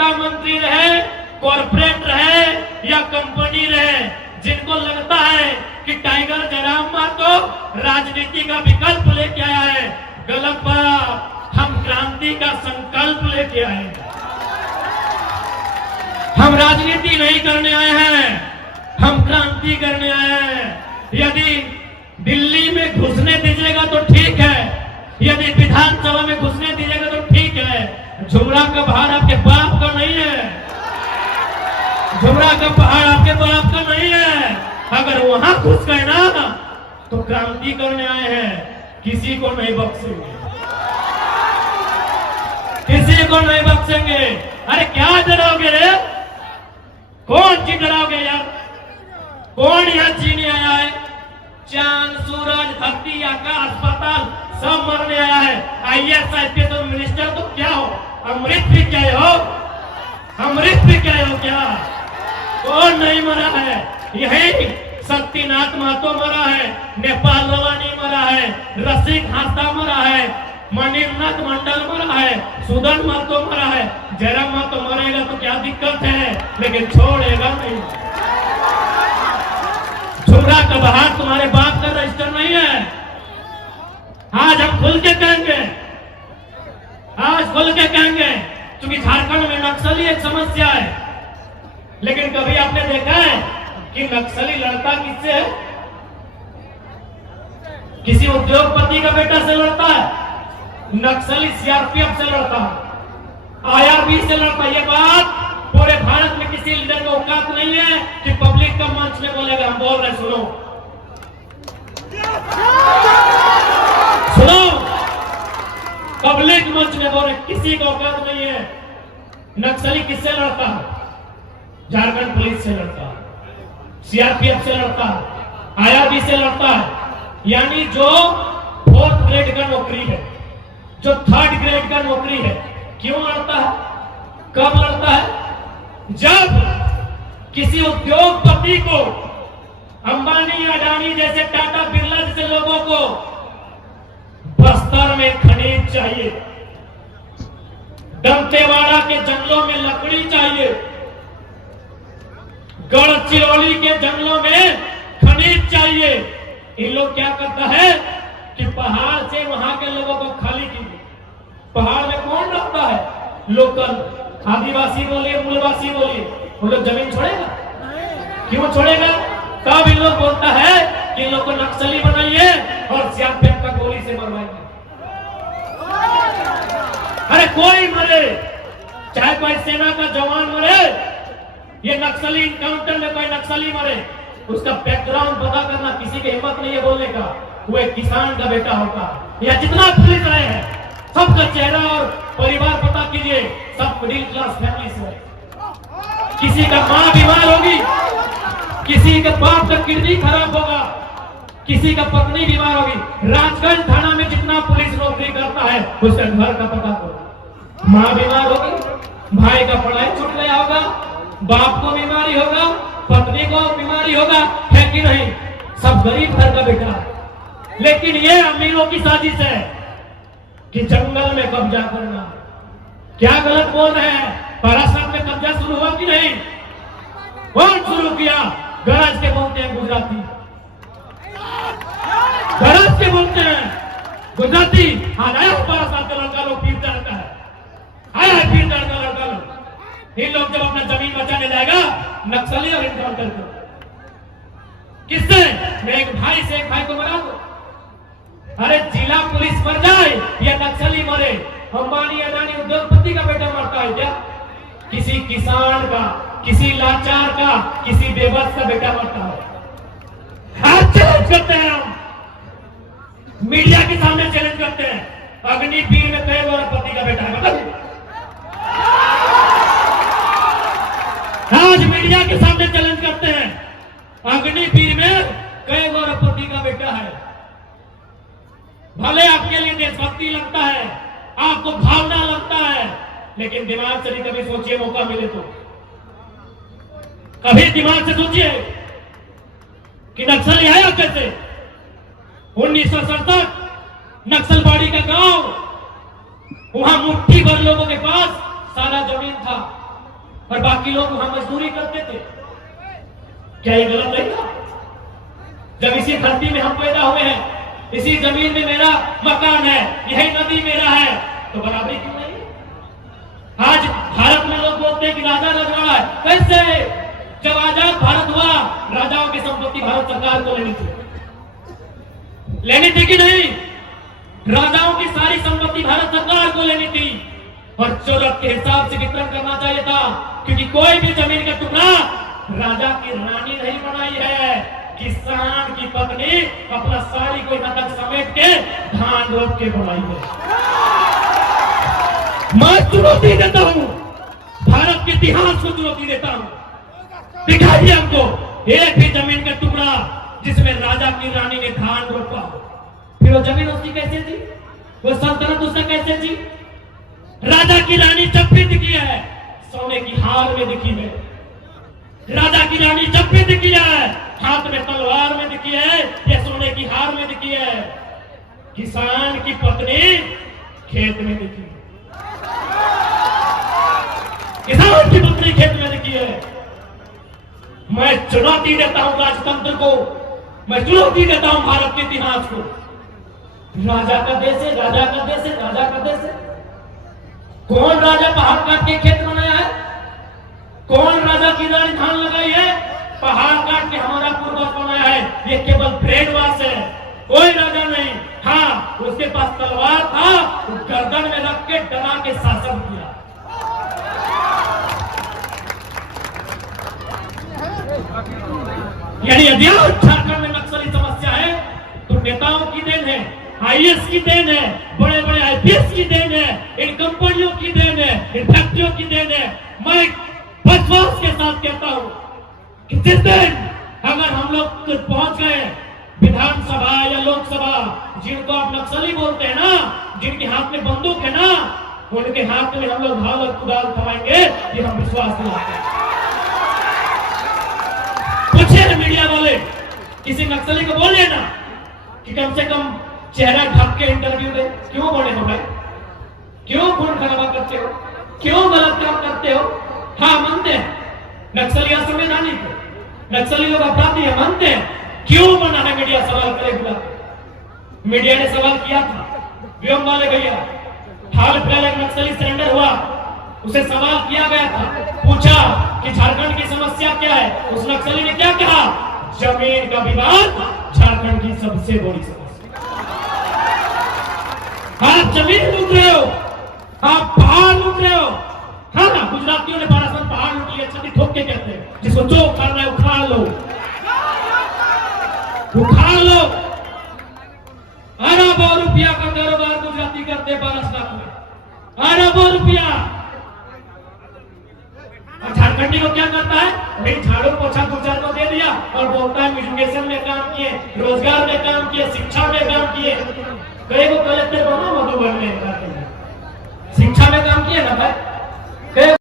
नेता मंत्री रहे, कॉर्पोरेट रहे या कंपनी रहे, जिनको लगता है कि टाइगर जयराम महतो राजनीति का विकल्प लेके आया है, गलत बात। हम क्रांति का संकल्प लेके आए हैं। हम राजनीति नहीं करने आए हैं, हम क्रांति करने आए हैं। यदि दिल्ली में घुसने दीजिएगा तो ठीक है, यदि विधानसभा में घुसने दीजिएगा तो ठीक है। झुमरा का पहाड़ आपके बाप का नहीं है, झुमरा का पहाड़ आपके बाप का नहीं है। अगर वहां घुस गए ना तो क्रांति करने आए हैं, किसी को नहीं बख्शेंगे, किसी को नहीं बख्शेंगे। अरे क्या डराओगे रे? कौन सी डराओगे यार? कौन यहाँ जीने आया है? चांद, सूरज, धरती, आकाश, पाताल सब मरने आया है। IAS, IPS तो मिनिस्टर तो क्या हो? अमृत भी क्या हो? अमृत भी क्या हो क्या? कौन नहीं मरा है? यही शक्तिनाथ महतो मरा है, नेपाल रवानी मरा है, रसिक हास्ता मरा है, मणिनाथ मंडल मरा है, सुदन महतो मरा है। जयराम महतो मरेगा तो क्या दिक्कत है, लेकिन छोड़ेगा नहीं। झुमरा का बहार तुम्हारे बाप का रजिस्टर नहीं है। आज हम खुल के कहेंगे, आज खुल के कहेंगे, क्योंकि झारखंड में नक्सली एक समस्या है। लेकिन कभी आपने देखा है कि नक्सली लड़ता किससे है? किसी उद्योगपति का बेटा से लड़ता है। नक्सली CRPF से लड़ता है, IRB से लड़ता है। ये बात पूरे भारत में किसी लीडर को औकात नहीं है कि पब्लिक का मंच में बोलेगा। हम बोल रहे, सुनो सुनो, पब्लिक मंच में बोल रहे, किसी को औकात नहीं है। नक्सली किससे लड़ता है? झारखंड पुलिस से लड़ता है, CRPF से लड़ता है, IRB से लड़ता है। यानी जो 4th ग्रेड का नौकरी है, जो 3rd ग्रेड का नौकरी है, क्यों लड़ता है? कब लड़ता है? जब किसी उद्योगपति को, अंबानी, अडानी जैसे, टाटा, बिरला जैसे लोगों को बस्तर में खनिज चाहिए, दंतेवाड़ा के जंगलों में लकड़ी चाहिए, गढ़चिरौली के जंगलों में खनिज चाहिए। इन लोग क्या करता है कि पहाड़ से वहां के लोगों को खाली कीजिए। पहाड़ में कौन रहता है? लोकल आदिवासी बोलिए, मूलवासी बोलिए, उन लोग जमीन छोड़ेगा? क्यों छोड़ेगा? तब इन लोग बोलता है कि इन लोग को नक्सली बनाइए और CRPF का गोली से मरवाइए। अरे कोई मरे, चाहे कोई सेना का जवान मरे, ये नक्सली इनकाउंटर में कोई नक्सली मरे, उसका बैकग्राउंड पता करना किसी की हिम्मत नहीं है बोलने का। वो एक किसान का बेटा होगा, या जितना पुलिस रहे हैं सबका चेहरा और परिवार पता कीजिए, सब मिडिल क्लास फैमिली से। किसी का माँ बीमार होगी, किसी का बाप का किडनी खराब होगा, किसी का पत्नी बीमार होगी। राजगंज थाना में जितना पुलिस नौकरी करता है उसका घर का पता करो। माँ बीमार होगी, भाई का पढ़ाई छूट गया होगा, बाप को बीमारी होगा, पत्नी को बीमारी होगा, है कि नहीं? सब गरीब घर का बेटा है। लेकिन ये अमीरों की साजिश है कि जंगल में कब्जा करना। क्या गलत बोल रहे हैं? पारासात में कब्जा शुरू हुआ कि नहीं? कौन शुरू किया? गरज के बोलते हैं गुजराती, गरज के बोलते हैं गुजराती। आज आया 12 साल का लड़का लोग पीर चढ़ता है, आया है पीर चढ़ का लड़का लोग। इन लोग जब अपना जमीन बचाने जाएगा नक्सली और इनकाउंटर कर किससे? मैं एक भाई से एक भाई को मरा दो। अरे जिला पुलिस मर जाए या नक्सली मरे, अंबानी, अडानी, उद्योगपति का बेटा मरता है क्या? किसी किसान का, किसी लाचार का, किसी बेबस का बेटा मरता है। हर चैलेंज करते हैं हम, मीडिया के सामने चैलेंज करते हैं। अग्निवीर में कई गौरवपति का बेटा है, बताइए। आज मीडिया के सामने चैलेंज करते हैं, अग्निवीर में कई गौरवपति का बेटा है। भले आपके लिए देशभक्ति लगता है, आपको भावना लगता है, लेकिन दिमाग से भी कभी सोचिए, मौका मिले तो कभी दिमाग से सोचिए कि नक्सली आया कैसे। 1967 नक्सलबाड़ी का गांव, वहां मुट्ठी भर लोगों के पास सारा जमीन था, और बाकी लोग वहां मजदूरी करते थे। क्या ये गलत नहीं था? जब इसी धरती में हम पैदा हुए हैं, इसी जमीन में मेरा मकान है, यही नदी मेरा है, तो बराबरी क्यों नहीं? आज भारत में लोग बोलते हैं कि राजा रजवाड़ा है। कैसे? जब आजाद भारत हुआ, राजाओं की संपत्ति भारत सरकार को लेनी थी कि नहीं? राजाओं की सारी संपत्ति भारत सरकार को लेनी थी और जरूरत के हिसाब से वितरण करना चाहिए था, क्योंकि कोई भी जमीन का टुकड़ा राजा की रानी नहीं बनाई है। किसान की पत्नी अपना साड़ी को यहां तक समेट के धान रोप के बनाई है। मैं चुनौती देता हूं, भारत के इतिहास को चुनौती देता हूं, दिखाइए हमको एक भी जमीन का टुकड़ा जिसमें राजा की रानी ने धान रोपा। फिर वो जमीन उसकी कैसे थी? वो सल्तनत उसका कैसे थी? राजा की रानी जब भी दिखी है सोने की हार में दिखी है। राजा की रानी जब भी दिखी है हाथ में तलवार में दिखी है या सोने की हार में दिखी है। किसान की पत्नी खेत में दिखी, किसान की पत्नी खेत में दिखी है। मैं चुनौती देता हूं राजतंत्र को, मैं चुनौती देता हूं भारत के इतिहास को। राजा का देश है, राजा का देश है, राजा का देश है। कौन राजा पहाड़ काट के खेत बनाया है? कौन राजा की रानी धान लगाई है? पहाड़ काट के हमारा पूर्वज बनाया है। ये केवल ब्रेन वॉश है, कोई राजा नहीं। हाँ, उसके पास तलवार था, गर्दन में रख के डरा के शासन किया। यानी यदि झारखंड में नक्सली समस्या है तो नेताओं की देन है, आईएएस की देन है, बड़े बड़े आईपीएस की देन है, इन कंपनियों की देन है, इन फैक्ट्रियों की देन है। मैं विश्वास के साथ कहता हूं कि जिस दिन अगर हम लोग पहुंच गए विधानसभा या लोकसभा, जिनको आप नक्सली बोलते हैं ना, जिनके हाथ में बंदूक है ना, उनके हाथ में हम लोग भाल और कुदाल थमाएंगे, ये हम विश्वास दिलाते हैं। पूछे मीडिया वाले, किसी नक्सली को बोलिए ना कि कम से कम चेहरा ढक के इंटरव्यू दे। क्यों बोले हो भाई? क्यों खून खराबा करते हो? क्यों गलत काम करते हो? हाँ, मानते हैं नक्सली असंवैधानिक है, नक्सली लोग अपराधी है, मानते हैं। क्यों मना है? मीडिया सवाल करे हुआ। मीडिया ने सवाल किया था, व्योम वाले भैया, हाल फिलहाल एक नक्सली सरेंडर हुआ, उसे सवाल किया गया था, पूछा कि झारखंड की समस्या क्या है? उस नक्सली ने क्या कहा? जमीन का विवाद झारखंड की सबसे बड़ी समस्या। आप जमीन लूट रहे हो, आप पहाड़ लूट रहे हो। हाँ ना, गुजरातियों ने पारासन पहाड़ लूट लिया, छठी ठोक के कहते हैं, जिसको जो उखाड़ना है उखाड़ लो, उखाड़ लो। अरबों रुपया का कारोबार गुजराती करते पारसनाथ में, अरबों रुपया। और झारखंडी को क्या करता है? भाई झाड़ू पोछा गुजरात को दे दिया और बोलता है एजुकेशन में काम किए, रोजगार में काम किए, शिक्षा में काम किए। कई को कलेक्टर बना मधुबन में, शिक्षा में काम किए ना भाई।